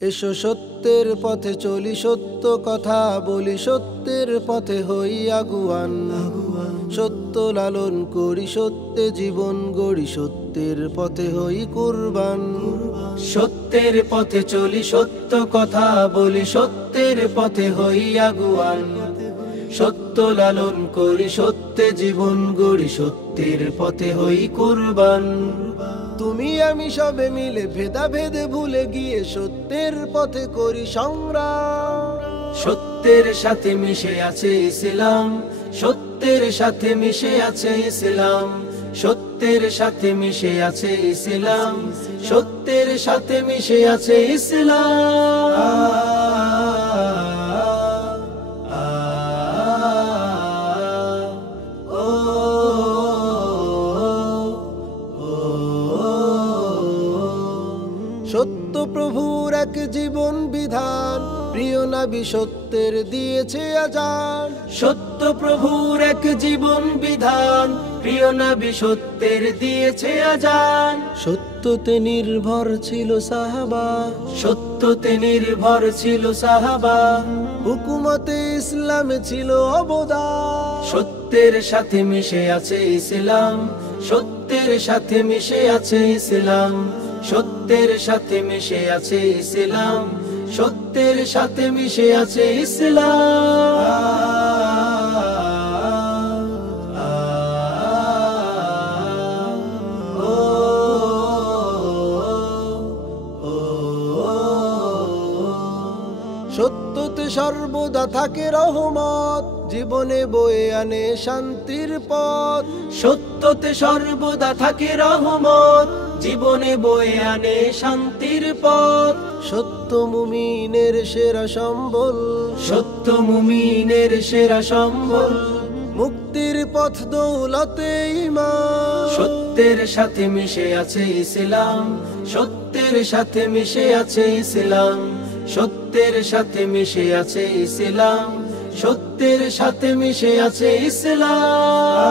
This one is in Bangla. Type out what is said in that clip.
এসো সত্যের পথে চলি, সত্য কথা বলি, সত্যের পথে হই আগুয়ান। সত্য লালন করি, সত্যে জীবন গড়ি, সত্যের পথে হই কুরবান। সত্যের পথে চলি, সত্য কথা বলি, সত্যের পথে হই আগুয়ান। সত্য লালন করি, সত্যে জীবন গড়ি, সত্যের পথে হই কুরবান। তুমি আমি সবে মিলে ভেদাভেদ ভুলে গিয়ে সত্যের পথে করি সংগ্রাম। সত্যের সাথে মিশে আছে ইসলাম, সত্যের সাথে মিশে আছে ইসলাম, সত্যের সাথে মিশে আছে ইসলাম, সত্যের সাথে মিশে আছে ইসলাম। সত্য প্রভুর এক জীবন বিধান, প্রিয় নবী সত্যের দিয়েছে আজান। সত্য প্রভুর এক জীবন বিধান, প্রিয় নবী সত্যের দিয়েছে আজান। সত্যতে নির্ভর ছিল সাহাবা, সত্যতে নির্ভর ছিল সাহাবা, হুকুমতে ইসলামে ছিল অবদান। সত্যের সাথে মিশে আছে ইসলাম, সত্যের সাথে মিশে আছে ইসলাম, সত্যের সাথে মিশে আছে ইসলাম, সত্যের সাথে মিশে আছে ইসলাম। সত্যতে সর্বদা থাকে রহমত, জীবনে বয়ে আনে শান্তির পথ। সত্যতে সর্বদা থাকে রহমত, জীবনে বয়ে আনে শান্তির পথ। সত্য মুমিনের সেরা সম্বল, সত্য মুমিনের সেরা সম্বল, মুক্তির পথ দৌলতে ঈমান। সত্যের সাথে মিশে আছে ইসলাম, সত্যের সাথে মিশে আছে ইসলাম, সত্যের সাথে মিশে আছে ইসলাম, সত্যের সাথে মিশে আছে ইসলাম।